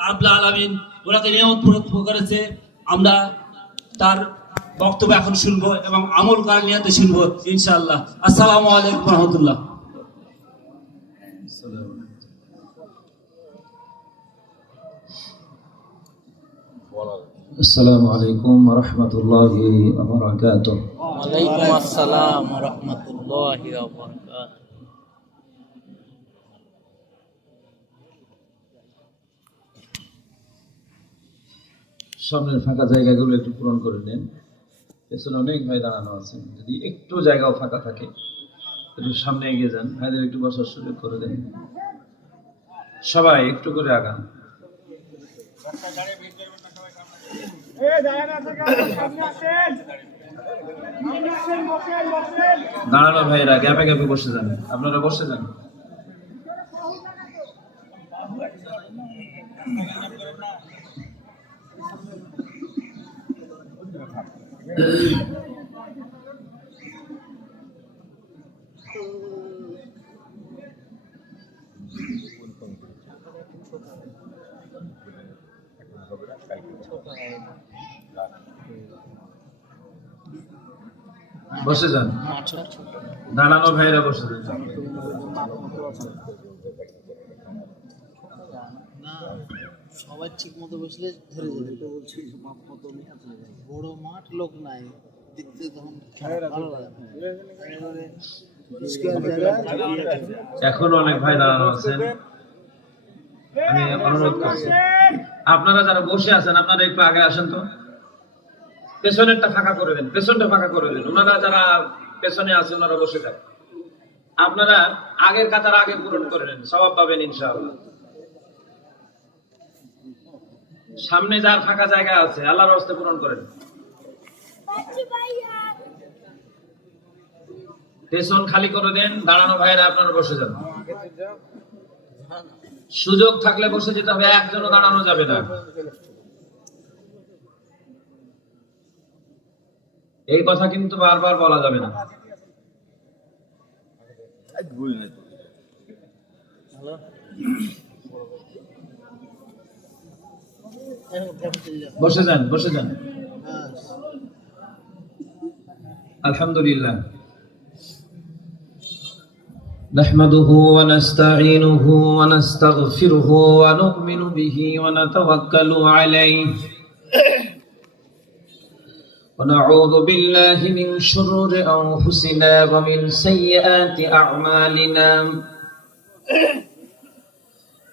আবলা আলামিন ওনাকে নিয়মত পূরণ করেছে আমরা তার বক্তব্য এখন শুনবো এবং আমল করার নিয়তে শুনবো ইনশাআল্লাহ আসসালামু আলাইকুম রহমতুল্লাহ السلام عليكم ورحمة الله وبركاته ওয়ালাইকুম আসসালাম রহমতুল্লাহ সামনের ফাঁকা জায়গাগুলো একটু পূরণ করে নেন। পেছনে অনেক ভাই দাঁড়ানো আছেন যদি একটু জায়গাও ফাঁকা থাকে, একটু সামনে এগিয়ে যান। ভাইদের একটু বসার সুযোগ করে দেন। সবাই একটু করে আগান। দাঁড়ানো ভাইরা গ্যাপে গ্যাপে বসে যান। আপনারা বসে যান। বসে যান। দাঁড়ানো ভাইরা বসে যান। সবাই ঠিক মতো বসলে ধরে যাবে। এটা বলছি বড় মাঠ লোক নাই দেখতে তখন ভালো লাগে। জায়গা এখনও অনেক ভাই দাঁড়ানো আছেন। আমি অনুরোধ করছি। আপনারা যারা বসে আছেন আপনারা একটু আগে আসেন তো। পেছনেরটা ফাঁকা করে দেন পেছনটা ফাঁকা করে দেন। ওনারা যারা পেছনে আছে ওনারা বসে যান আপনারা আগের কাতার আগে পূরণ করে নেন স্বভাব পাবেন ইনশাআল্লাহ। সামনে যার ফাঁকা জায়গা আছে আল্লাহর হস্তে পূরণ করেন। পেছন খালি করে দেন দাঁড়ানো ভাইরা আপনারা বসে যান। সুযোগ থাকলে বসে যেতে হবে একজনও দাঁড়ানো যাবে না। এই কথা কিন্তু বারবার বলা যাবে না। ভালো বসে যান বসে যান হ্যাঁ আলহামদুলিল্লাহ نحمده ونستعينه ونستغفره ونؤمن به ونتوكل عليه ونعوذ بالله من شرور أنفسنا ومن سيئات أعمالنا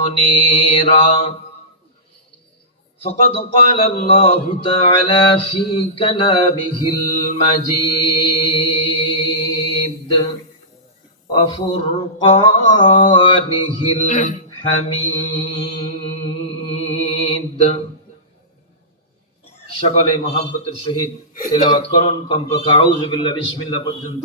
منيرا فقد قال الله تعالى في كلامه المجيد وفرقانه الحميد সকলে মোহাম্মতের সহিত তেলাওয়াত করুন কমপক্ষে আউযু বিল্লাহ বিসমিল্লাহ পর্যন্ত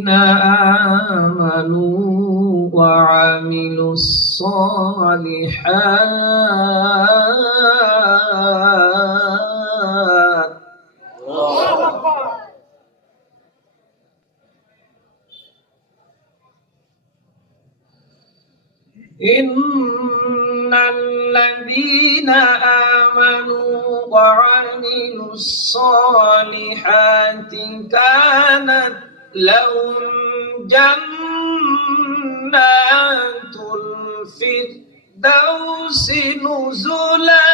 الذين آمنوا وعملوا الصالحات. إن الذين آمنوا وعملوا الصالحات كانت لهم جنات الفردوس نزلا.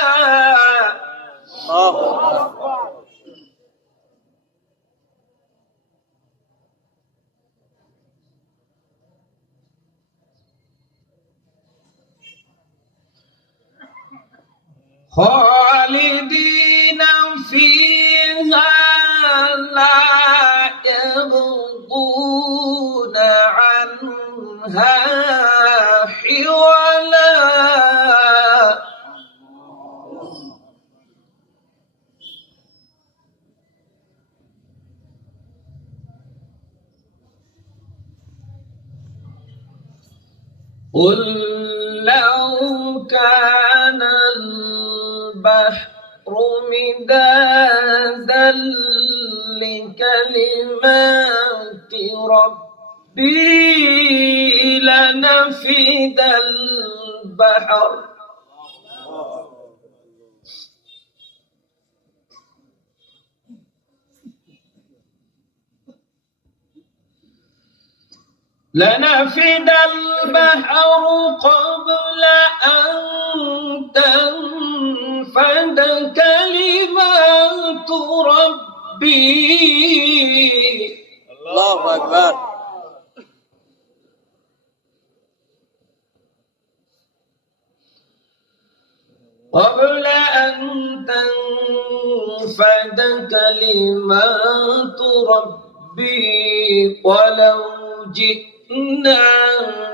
خالدين فيها لا يبغون عنها حولا قل لو كان البحر مدادا لكلمات ربي لنفد البحر لنفد البحر قبل أن تنفد كلمات ربي. الله أكبر. قبل أن تنفد كلمات ربي. ولو جئنا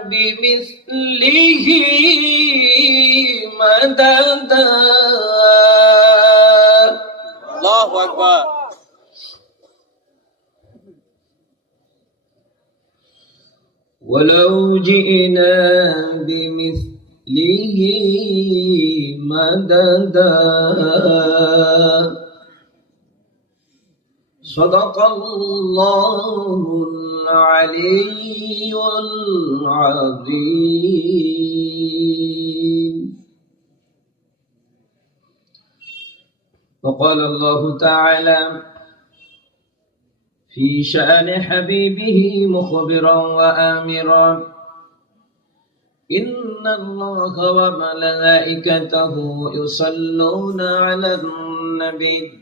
بمثله مددا. الله أكبر. ولو جئنا بمثله مددا. صدق الله العلي العظيم. وقال الله تعالى في شأن حبيبه مخبرا وآمرا إن الله وملائكته يصلون على النبي.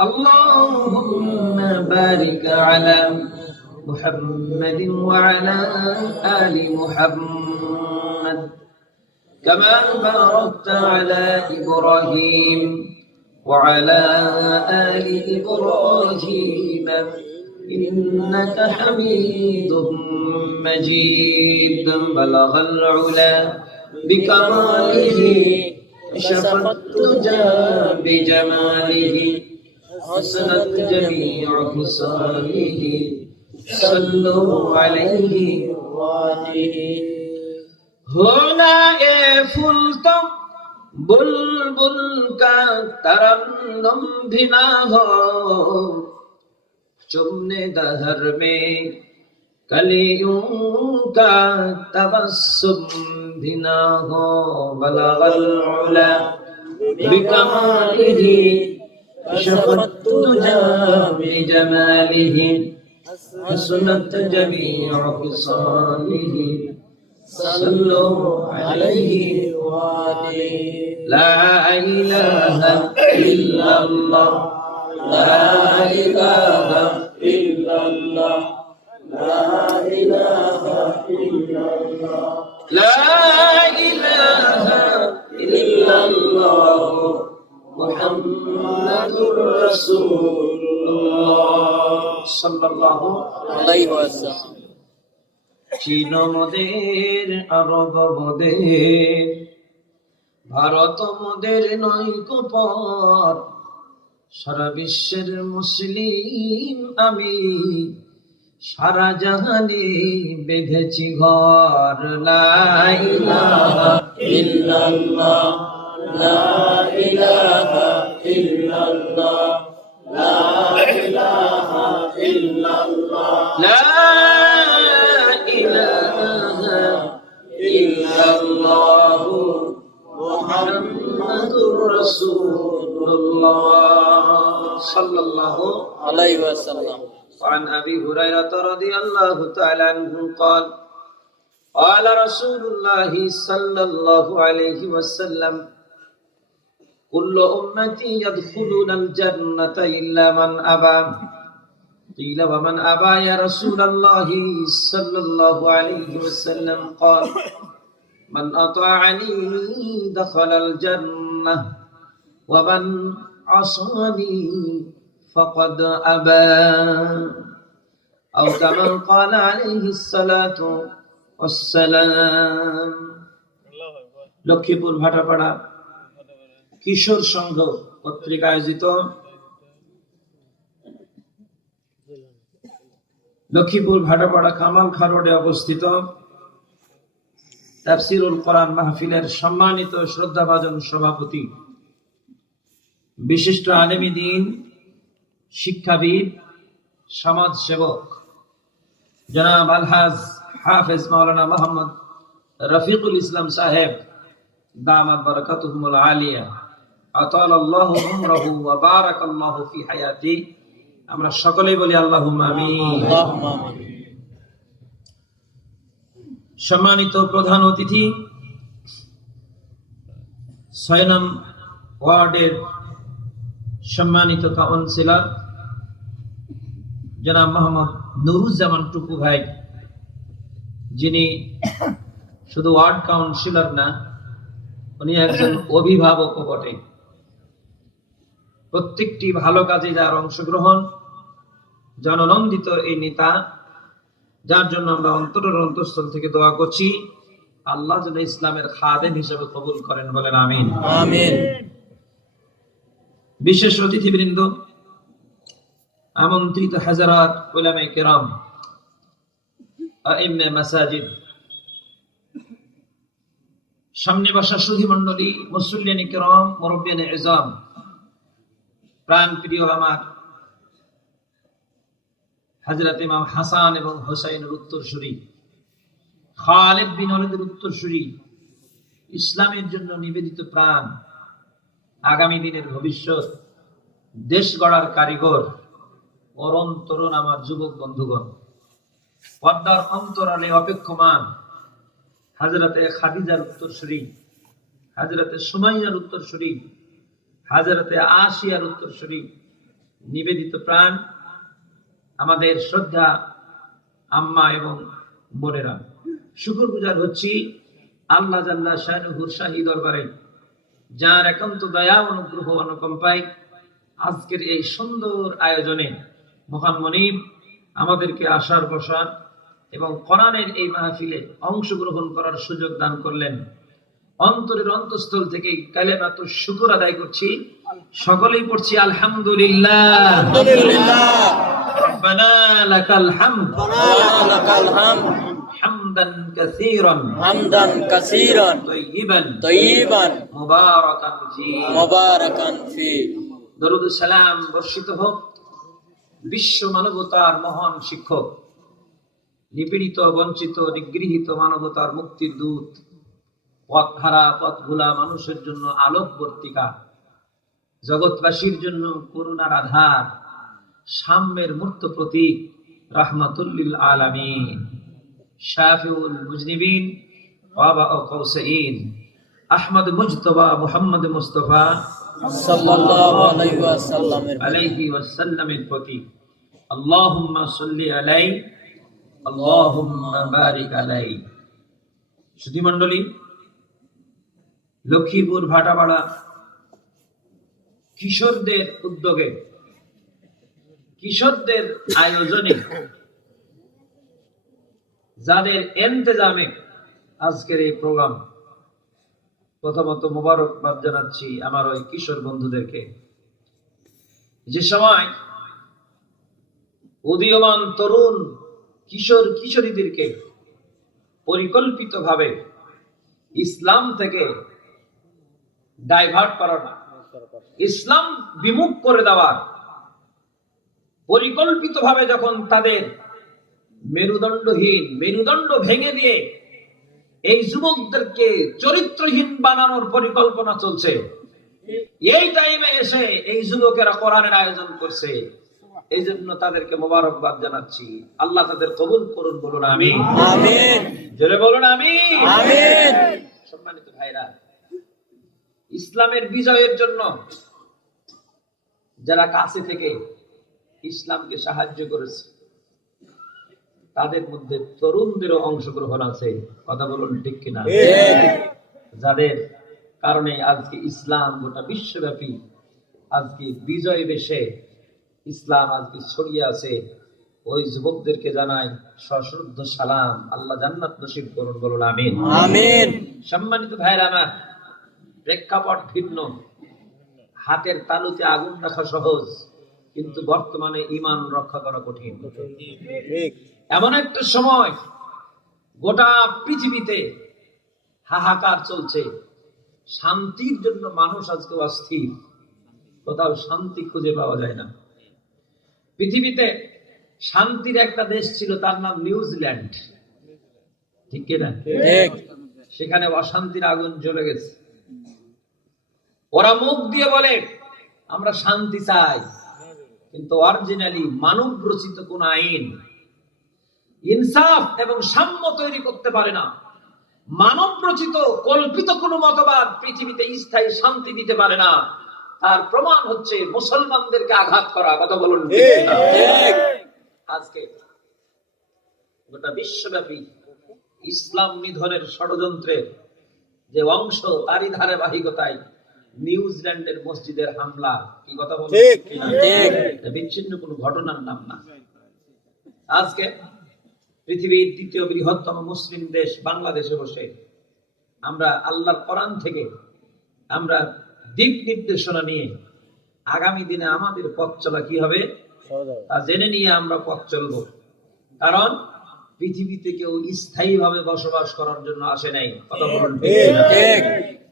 اللهم بارك على محمد وعلى آل محمد. كما باركت على إبراهيم وعلى آل إبراهيم إنك حميد مجيد. بلغ العلا بكماله شفى الدجى بجماله حسنت جميع خصاله صلوا عليه وآله هنا فلت بلبل کا ترنم بھی نہ ہو چمنے دہر میں کلیوں کا تبسم بھی نہ ہو بلغ العلا بکمالہ شفت الدجى بجماله. حسنت جميع خصاله. صلوا عليه لا إله إلا الله. لا إله إلا الله. لا إله চীন মোদের আরব ভারত মোদের নৈক পর সারা বিশ্বের মুসলিম আমি। সারা জাহানে বেঁধেছি ঘর লাই রাসূলুল্লাহ সাল্লাল্লাহু আলাইহি ওয়াসাল্লাম وعن أبي هريرة رضي الله تعالى عنه قال قال رسول الله صلى الله عليه وسلم كل أمتي يدخلون الجنة إلا من أبى قيل ومن أبى يا رسول الله صلى الله عليه وسلم قال من أطاعني دخل الجنة ومن عصاني فقد أبى أو كما قال عليه الصلاة والسلام লক্ষ্মীপুর ভাটাপাড়া কিশোর সংঘ কর্তৃক আয়োজিত লক্ষ্মীপুর ভাটাপাড়া কামাল খা রোডে অবস্থিত তাফসিরুল কোরআন মাহফিলের সম্মানিত শ্রদ্ধাভাজন সভাপতি, বিশিষ্ট আলেমী দিন, শিক্ষাবিদ সমাজ সেবক জনাব আলহাজ হাফেজ মাওলানা মোহাম্মদ রফিকুল ইসলাম সাহেব, দামাত বারাকাতুহুমুল আলিয়া আতাল আল্লাহু উমরাহু ওয়া বারাকাল্লাহু ফি হায়াতি। আমরা সকলেই বলি আল্লাহুম্মা আমিন। আল্লাহুম্মা আমিন। সম্মানিত প্রধান অতিথি ছয় নং ওয়ার্ডের সম্মানিত কাউন্সিলর, জনাব মোহাম্মদ নুরুজ্জামান টুকু ভাই, যিনি শুধু ওয়ার্ড কাউন্সিলর না, উনি একজন অভিভাবক বটে। প্রত্যেকটি ভালো কাজে যার অংশগ্রহণ, জননন্দিত এই নেতা যার জন্য আমরা অন্তরের অন্তঃস্থল থেকে দোয়া করছি। আল্লাহ যেন ইসলামের খাদেম হিসেবে কবুল করেন বলেন আমিন। আমিন। বিশেষ অতিথিবৃন্দ আমন্ত্রিত হাজারাত উলামে কেরাম আইম্মে মাসাজিদ সামনে বাসা সুধি মন্ডলী মুসল্লিয়ানি কেরাম মুরব্বিয়ানে ইজাম প্রাণ প্রিয় আমার হযরত ইমাম হাসান এবং হোসাইনের উত্তরসূরি, খালেদ বিন ওয়ালিদের উত্তরসূরি, ইসলামের জন্য নিবেদিত প্রাণ আগামী দিনের ভবিষ্যৎ, দেশ গড়ার কারিগর অরণ তরুণ আমার যুবক বন্ধুগণ, পর্দার অন্তরালে অপেক্ষমান হাজরাতে খাদিজার উত্তরসূরি হাজরাতে সুমাইয়ার উত্তরসূরি হাজরাতে আসিয়ার উত্তরসূরি নিবেদিত প্রাণ আমাদের শ্রদ্ধা আম্মা এবং বোনেরা। শুকুর গুজার হচ্ছি আল্লাহ জাল্লাহ শাহনুহুর শাহী দরবারে, যার একান্ত দয়া, অনুগ্রহ, অনুকম্পায় আজকের এই সুন্দর আয়োজনে মহান মনিব আমাদেরকে আসার বসার এবং কোরআনের এই মাহফিলে অংশগ্রহণ করার সুযোগ দান করলেন। অন্তরের অন্তঃস্থল থেকে কালেমাত শুকুর আদায় করছি। সকলেই পড়ছি আলহামদুলিল্লাহ। আলহামদুলিল্লাহ রব্বানা লাকাল হামদ ربنا لك الحمد হামদান কাসীরান حمدا كثيرا طيبا طيبا মুবারাকান ফি مباركا فيه দরুদ সালাম বর্ষিত হোক বিশ্ব মানবতার মহান শিক্ষক নিপীড়িত বঞ্চিত নিগৃহীত মানবতার মুক্তির দূত পথ হারা পথ ভোলা মানুষের জন্য আলোকবর্তিকা জগৎবাসীর জন্য করুণার আধার সাম্যের মূর্ত প্রতীক রাহমাতুল্লিল আলামিন। শাফিউল মুজনিবিন বাবা ও কৌসাইন আহমদ মুজতবা মুহাম্মদ মুস্তফা সাল্লাল্লাহু আলাইহি ওয়াসাল্লামের আলাইহি ওয়াসাল্লামের প্রতি আল্লাহুম্মা সাল্লি আলাই আল্লাহুম্মা বারিক আলাই। সুধী মণ্ডলী লক্ষ্মীপুর ভাটাপাড়া কিশোরদের উদ্যোগে কিশোরদের আয়োজনে যাদের এন্তেজামে আজকের এই প্রোগ্রাম, প্রথমত মোবারকবাদ জানাচ্ছি আমার ওই কিশোর বন্ধুদেরকে। যে সময় উদীয়মান তরুণ কিশোর কিশোরীদেরকে পরিকল্পিতভাবে ইসলাম থেকে ডাইভার্ট করার, ইসলাম বিমুখ করে দেওয়ার পরিকল্পিতভাবে যখন তাদের মেরুদণ্ডহীন মেরুদণ্ড ভেঙে দিয়ে এই যুবকদেরকে চরিত্রহীন বানানোর পরিকল্পনা চলছে এই টাইমে এসে এই যুবকেরা কোরআনের আয়োজন করছে। এই জন্য তাদেরকে মোবারকবাদ জানাচ্ছি। আল্লাহ তাদের কবুল করুন বলুন আমি জোরে বলুন আমি সম্মানিত ভাইরা ইসলামের বিজয়ের জন্য যারা কাছে থেকে ইসলামকে সাহায্য করেছে। তাদের মধ্যে তরুণদেরও অংশগ্রহণ আছে। কথা বলুন ঠিক কিনা? যাদের কারণে আজকে ইসলাম গোটা বিশ্বব্যাপী আজকে বিজয় বেশে ইসলাম আজকে ছড়িয়ে আছে। ওই যুবকদেরকে জানাই সশ্রদ্ধ সালাম। আল্লাহ জান্নাত নসিব করুন বলুন আমিন। আমিন। সম্মানিত ভাইরা আমার প্রেক্ষাপট ভিন্ন। হাতের তালুতে আগুন রাখা সহজ। কিন্তু বর্তমানে ইমান রক্ষা করা কঠিন। এমন একটা সময় গোটা পৃথিবীতে হাহাকার চলছে। শান্তির জন্য মানুষ আজকে অস্থির। কোথাও শান্তি খুঁজে পাওয়া যায় না। পৃথিবীতে শান্তির একটা দেশ ছিল তার নাম নিউজিল্যান্ড। ঠিক কিনা সেখানে অশান্তির আগুন জ্বলে গেছে। ওরা মুখ দিয়ে বলে আমরা শান্তি চাই। কিন্তু অরিজিনালি মানব রচিত কোন আইন ইনসাফ এবং সাম্য তৈরি করতে পারে না। মানব রচিত কল্পিত কোন মতবাদ পৃথিবীতে স্থায়ী শান্তি দিতে পারে না। তার প্রমাণ হচ্ছে মুসলমানদেরকে আঘাত করা। কথা বলুন আজকে গোটা বিশ্বব্যাপী ইসলাম নিধনের ষড়যন্ত্রের যে অংশ তারই ধারাবাহিকতায় নিউজিল্যান্ডের মসজিদের হামলা। কি কথা বলব ঠিক। এটা বিচ্ছিন্ন কোনো ঘটনার নাম না। আজকে পৃথিবীর দ্বিতীয় বৃহত্তম মুসলিম দেশ বাংলাদেশে বসে আমরা আল্লাহর কোরআন থেকে আমরা দিক নির্দেশনা নিয়ে আগামী দিনে আমাদের পথ চলা কি হবে। তা জেনে নিয়ে আমরা পথ চলব। কারণ পৃথিবীতে কেউ স্থায়ী ভাবে বসবাস করার জন্য আসে নাই। কথা বলুন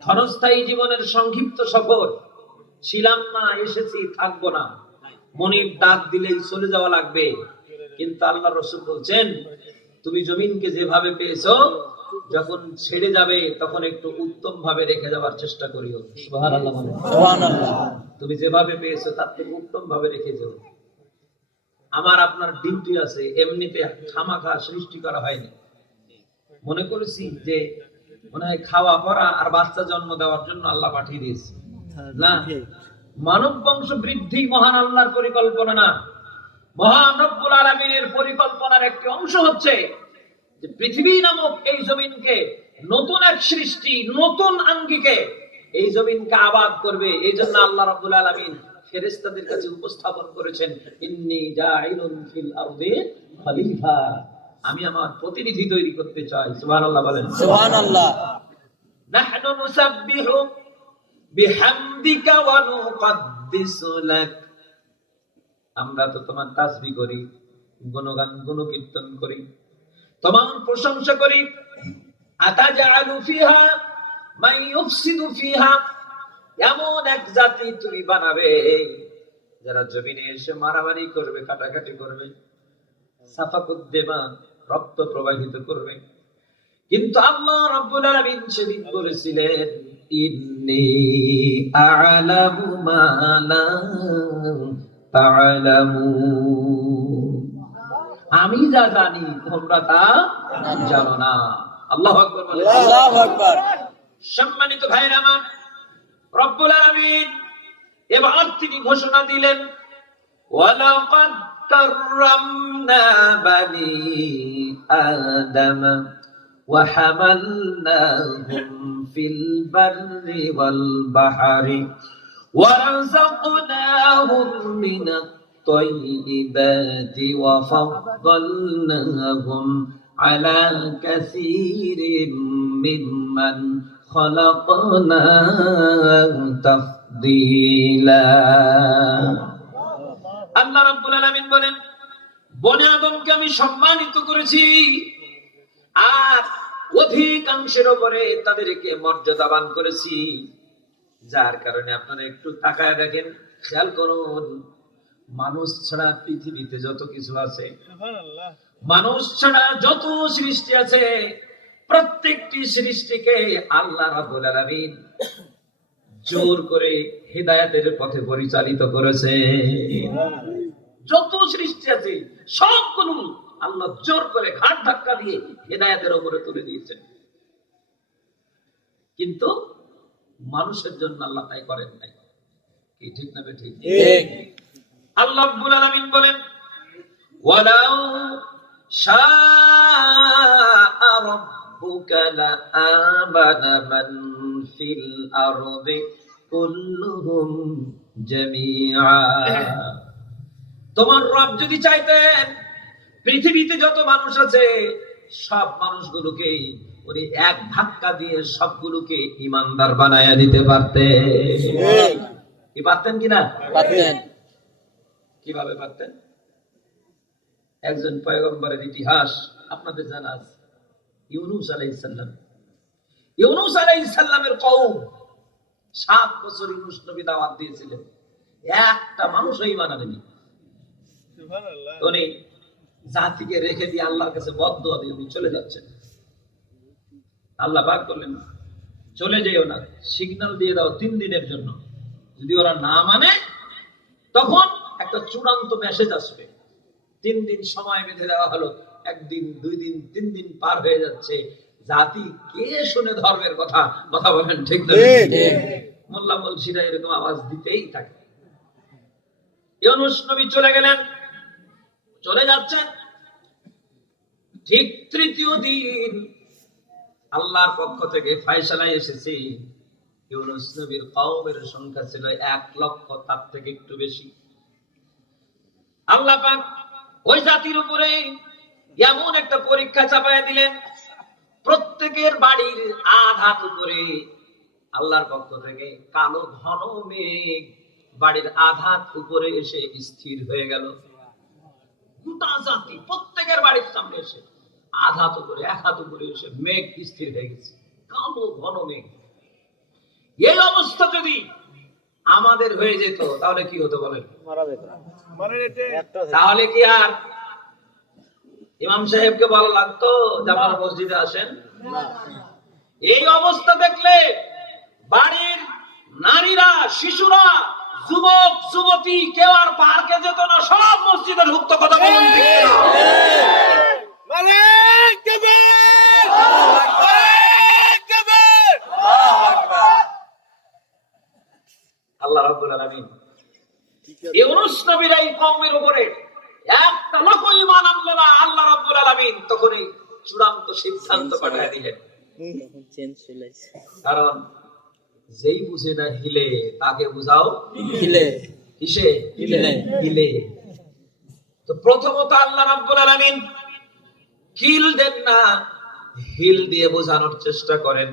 ক্ষণস্থায়ী জীবনের সংক্ষিপ্ত সফর। ছিলাম না এসেছি থাকব না। মনির ডাক দিলেই চলে যাওয়া লাগবে। কিন্তু আল্লাহ রসুল বলছেন তুমি জমিনকে যেভাবে পেয়েছ যখন ছেড়ে যাবে তখন একটু উত্তম ভাবে রেখে যাওয়ার চেষ্টা করিও। তুমি যেভাবে পেয়েছ তার থেকে উত্তম ভাবে রেখে যাও। আমার আপনার ডিউটি আছে, এমনিতে খামাখা সৃষ্টি করা হয়নি। মনে করেছি যে মনে হয় খাওয়া পড়া আর বাচ্চা জন্ম দেওয়ার জন্য আল্লাহ পাঠিয়ে দিয়েছে। না, মানব বংশ বৃদ্ধি মহান আল্লাহর পরিকল্পনা না। মহান রব্বুল আলমিনের পরিকল্পনার একটি অংশ হচ্ছে যে পৃথিবী নামক এই জমিনকে নতুন এক সৃষ্টি, নতুন আঙ্গিকে এই জমিনকে আবাদ করবে। এই জন্য আল্লাহ রাব্বুল আলামিন ফেরেশতাদের কাছে উপস্থাপন করেছেন ইন্নী জাইলুন ফিল আরদি খলিফা। আমি আমার প্রতিনিধি তৈরি করতে চাই সুবহানাল্লাহ বলেন। সুবহানাল্লাহ। নাহনু নুসাব্বিহু বিহামদিকা ওয়া নুকদ্দিসু লাক। আমরা তো তোমার তাসবিহ করি গুণগান গুণকীর্তন করি তোমার প্রশংসা করি। আতাজালু ফিহা মান ইউফসিদু ফিহা। এমন এক জাতি তুমি বানাবে যারা জমিনে এসে মারামারি করবে কাটাকাটি করবে সাফাকুদ্দেমা রক্ত প্রবাহিত করবে। কিন্তু আল্লাহ রাব্বুল আলামিন সেদিন বলেছিলেন ইন্নী আ'লামু মা লা তা'লামুন। আমি যা জানি তোমরা তা জানো না। আল্লাহু আকবার বলে আল্লাহু আকবার। সম্মানিত ভাইরা আমার রব্বুল আলামিন এবার তিনি ঘোষণা দিলেন ওয়ালাকাদ কাররামনা বানি آدم وحملناهم في البر والبحر ورزقناهم من الطيبات وفضلناهم على كثير ممن خلقنا تفضيلا আল্লাহ রাব্বুল আলামিন বলেন বনে আদমকে আমি সম্মানিত করেছি আর অধিকাংশের উপরে তাদেরকে মর্যাদাবান করেছি যার কারণে আপনারা একটু তাকায় দেখেন খেয়াল করুন মানুষ ছাড়া পৃথিবীতে যত কিছু আছে মানুষ ছাড়া যত সৃষ্টি আছে প্রত্যেকটি সৃষ্টিকে আল্লাহ রাব্বুল আলামিন জোর করে হেদায়েতের পথে পরিচালিত করেছে। যত সৃষ্টি আছে সবগুলো আল্লাহ জোর করে ঘাট ধাক্কা দিয়ে হেদায়েতের উপরে তুলে দিয়েছেন। কিন্তু মানুষের জন্য আল্লাহ তাই করেন নাই। কি ঠিক না ঠিক ঠিক। আল্লাহ রাব্বুল আলামিন বলেন ওয়ালাউ শাআ রাব্বুকা লাআমানা মান ফিল আরদি কুল্লুহুম জামিআ তোমার রব যদি চাইতেন পৃথিবীতে যত মানুষ আছে সব মানুষগুলোকে উনি এক ধাক্কা দিয়ে সবগুলোকে ইমানদার বানায়া দিতে পারতেন। কি পারতেন কিনা পারতেন। কীভাবে পারতেন? একজন পয়গম্বরের ইতিহাস আপনাদের জানা আছে। ইউনুস আলাইসাল্লাম ইউনুস আলাইসাল্লামের কওম সাত বছর ইউনুস নবী দাওয়াত দিয়েছিলেন। একটা মানুষও ইমান আনেনি। উনি জাতিকে রেখে দিয়ে আল্লাহর কাছে বদ্ধ দিয়ে উনি চলে যাচ্ছেন। আল্লাহ পাক করলেন চলে যেও না। সিগন্যাল দিয়ে দাও তিন দিনের জন্য। যদি ওরা না মানে তখন একটা চূড়ান্ত মেসেজ আসবে। তিন দিন সময় বেঁধে দেওয়া হলো। একদিন দুই দিন তিন দিন পার হয়ে যাচ্ছে। জাতি কে শুনে ধর্মের কথা? কথা বলেন ঠিক না। মোল্লা মলসিরা এরকম আওয়াজ দিতেই থাকে। ইউনুস নবী চলে গেলেন। চলে যাচ্ছেন ঠিক তৃতীয় দিন আল্লাহর পক্ষ থেকে ফায়সালা এসেছে। ইউনুস নবীর কওমের সংখ্যা ছিল এক লক্ষ তার থেকে একটু বেশি। আল্লাহ পাক ওই জাতির উপরে এমন একটা পরীক্ষা চাপায় দিলেন প্রত্যেকের বাড়ির আধাত উপরে আল্লাহর পক্ষ থেকে কালো ঘন মেঘ বাড়ির আধাত উপরে এসে স্থির হয়ে গেল। গোটা জাতি প্রত্যেকের বাড়ির সামনে এসে আধাত উপরে এক হাত উপরে এসে মেঘ স্থির হয়ে গেছে। কালো ঘন মেঘ। এই অবস্থা যদি আমাদের হয়ে যেত তাহলে কি হতো বলেন? তাহলে কি আর ইমাম সাহেবকে ভালো লাগতো যে আমার মসজিদে আসেন? এই অবস্থা দেখলে বাড়ির নারীরা শিশুরা যুবক যুবতী কেউ আর পার্কে যেত না সব মসজিদে ঢুকতো কথা বলুন। আল্লাহ রাব্বুল আলামিন। ইউনুস নবীর এই কওমের উপরে একটা লোক ঈমান আনলো না আল্লাহ রাব্বুল আলামিন তখনই চূড়ান্ত সিদ্ধান্ত পাঠিয়ে দিলেন। কারণ যেই বুঝে না হিলে তাকে বুঝাও হিলে। কিসে? হিলে। হিলে। তো প্রথমত আল্লাহ রাব্বুল আলামিন হিল দেন না হিল দিয়ে বোঝানোর চেষ্টা করেন।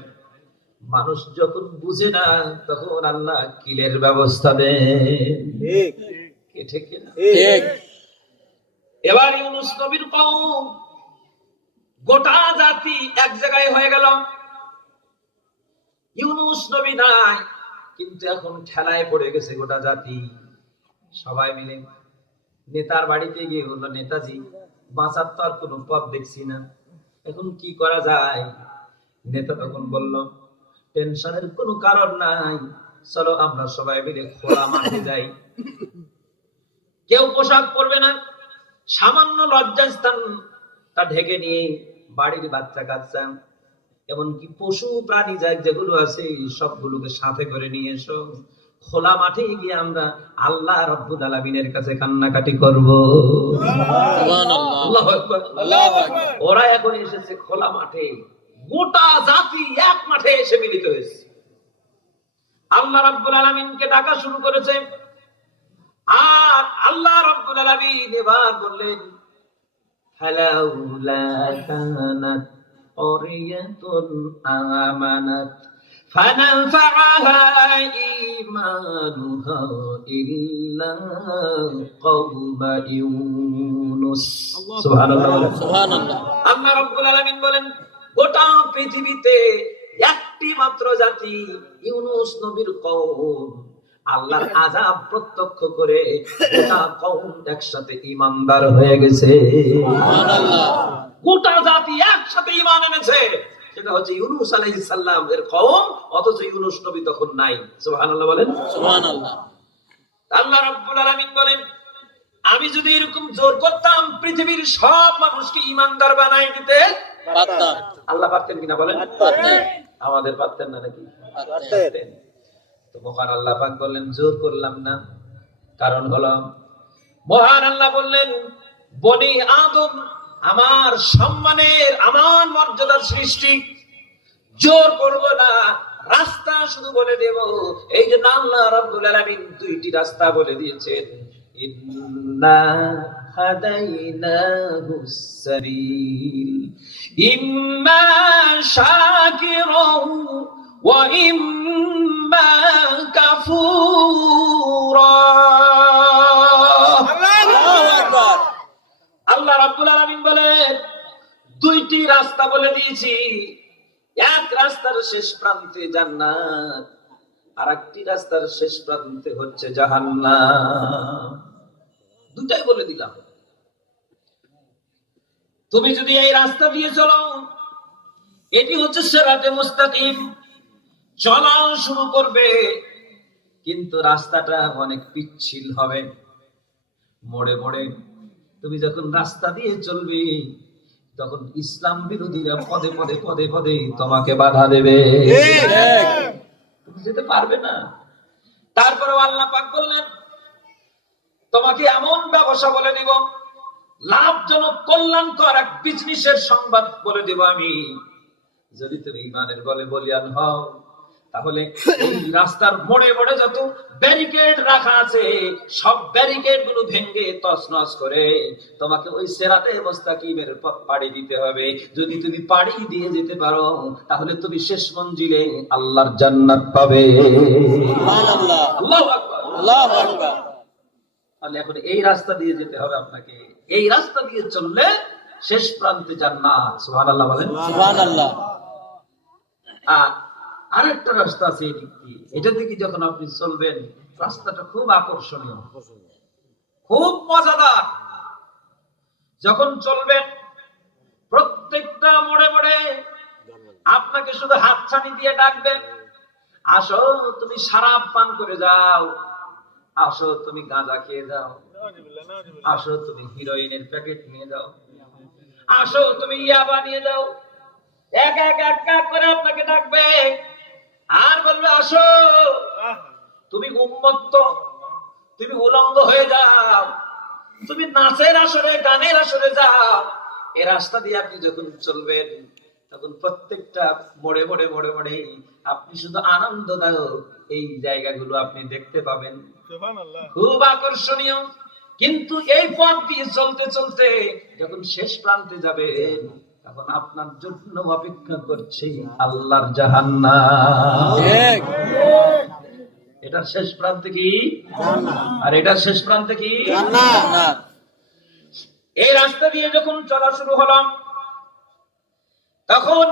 মানুষ যখন বুঝে না তখন আল্লাহ কিলের ব্যবস্থা দেন। কে ঠিক ঠিক। এবার ইউনুস নবীর কওম গোটা জাতি এক জায়গায় হয়ে গেল। ইউনুস নবী নাই, কিন্তু এখন ঠেলায় পড়ে গেছে গোটা জাতি। সবাই মিলে নেতার বাড়িতে গিয়ে বলল, নেতাজি, বাঁচার তো আর কোনো পথ দেখছি না। এখন কি করা যায়? নেতা তখন বলল, টেনশনের কোনো কারণ নাই। চলো আমরা সবাই মিলে খোলা মাঠে যাই। কেউ পোশাক পরবে না সামান্য লজ্জাস্থান তা ঢেকে নিয়ে বাড়ির বাচ্চা কাচ্চা এমনকি পশু প্রাণী যা যেগুলো আছে সবগুলোকে সাথে করে নিয়ে এসো। খোলা মাঠে গিয়ে আমরা আল্লাহ রব্বুল আলামিনের কাছে কান্নাকাটি করব। ওরা এখন এসেছে খোলা মাঠে। গোটা জাতি এক মাঠে এসে মিলিত হয়েছে। আল্লাহ রাব্বুল আলামিনকে ডাকা শুরু করেছে। আর আল্লাহ রাব্বুল আলামিন এবার বললেন ফালাউলা কানাত قرية آمنت فنفعها إيمانها إلا قوم يونس سبحان الله সুবহানাল্লাহ আল্লাহ রব্বুল আলামিন বলেন গোটা পৃথিবীতে একটি মাত্র জাতি ইউনুস নবীর কওম আল্লাহর আযাব প্রত্যক্ষ করে গোটা কওম একসাথে ঈমানদার হয়ে গেছে। গোটা জাতি একসাথে ঈমান এনেছে। সেটা হচ্ছে ইউনুস আলাইহিস সালাম এর কওম অথচ ইউনুস নবী তখন নাই। সুবহানাল্লাহ বলেন। সুবহানাল্লাহ। আল্লাহ রাব্বুল আলামিন বলেন আমি যদি এরকম জোর করতাম পৃথিবীর সব মানুষকে ইমানদার বানাই দিতে পারতাম। আল্লাহ পারতেন কিনা বলেন? আমাদের পারতেন না নাকি? পারতেন। তো মহান আল্লাহ পাক বললেন, জোর করলাম না। কারণ হলো, মহান আল্লাহ বললেন, বনি আদম আমার সম্মানের আমার মর্যাদার সৃষ্টি। জোর করব না, রাস্তা শুধু বলে দেব। এই যে আল্লাহ রাব্বুল আলামিন দুইটি রাস্তা বলে দিয়েছেন, ইন্না হাদাইনাহু সাবিল। ইম্মা শাকিরাও রাস্তা বলে দিয়েছি। এক রাস্তার শেষ প্রান্তে জান্নাত আর একটি রাস্তার শেষ প্রান্তে হচ্ছে জাহান্নাম। দুটাই বলে দিলাম। তুমি যদি এই রাস্তা দিয়ে চলো, এটি হচ্ছে সেরাতে মুস্তাকিম। চলা শুরু করবে, কিন্তু রাস্তাটা অনেক পিচ্ছিল হবে। মোড়ে মোড়ে তুমি যখন রাস্তা দিয়ে চলবে তখন ইসলাম বিরোধীরা পদে পদে পদে পদে তোমাকে বাধা দেবে। যেতে পারবে না। তারপরে আল্লাহ পাক বললেন, তোমাকে এমন ব্যবসা বলে দিব, লাভজনক, কল্যাণকর এক বিজনেসের সংবাদ বলে দেব আমি। যদি তুমি ইমানের বলে বলিয়ান হও তাহলে রাস্তার মোড়ে মোড়ে যত ব্যারিকেড রাখা আছে সব ব্যারিকেডগুলো ভেঙে তছনছ করে তোমাকে ওই সেরাতে মুস্তাকিমের পথ পাড়ি দিতে হবে। যদি তুমি পাড়ি দিয়ে যেতে পারো তাহলে তুমি শেষ মঞ্জিলে আল্লাহর জান্নাত পাবে। আল্লাহু আল্লাহু তাহলে এখন এই রাস্তা দিয়ে যেতে হবে আপনাকে। এই রাস্তা দিয়ে চললে শেষ প্রান্তে জান্নাত। সুবহানাল্লাহ বলেন। সুবহানাল্লাহ। আর আরেকটা রাস্তা আছে এদিক দিয়ে। এটা দিকে যখন আপনি চলবেন, রাস্তাটা খুব আকর্ষণীয়। খুব মজাদার। যখন চলবেন, প্রত্যেকটা মোড়ে মোড়ে আপনাকে শুধু হাতছানি দিয়ে ডাকবেন, আসো, তুমি শারাব পান করে যাও। আসো, তুমি গাঁজা খেয়ে যাও। আসো, তুমি হিরোইনের প্যাকেট নিয়ে যাও। আসো, তুমি ইয়াবা নিয়ে যাও। এক এক এক করে আপনাকে ডাকবে। আর বলবে আসো। তুমি উন্মত্ত তুমি উলঙ্গ হয়ে যাও। তুমি নাচের আসরে গানের আসরে যাও। এ রাস্তা দিয়ে আপনি যখন চলবেন তখন প্রত্যেকটা মোড়ে মোড়ে মোড়ে মোড়ে আপনি শুধু আনন্দদায়ক এই জায়গাগুলো আপনি দেখতে পাবেন। খুব আকর্ষণীয়। কিন্তু এই পথ দিয়ে চলতে চলতে যখন শেষ প্রান্তে যাবেন তখন আপনার জন্য অপেক্ষা করছে আল্লাহর জাহান্না এটার শেষ প্রান্তে কি? আর এটার শেষ প্রান্তে কি? এই রাস্তা দিয়ে যখন চলা শুরু হলাম তখন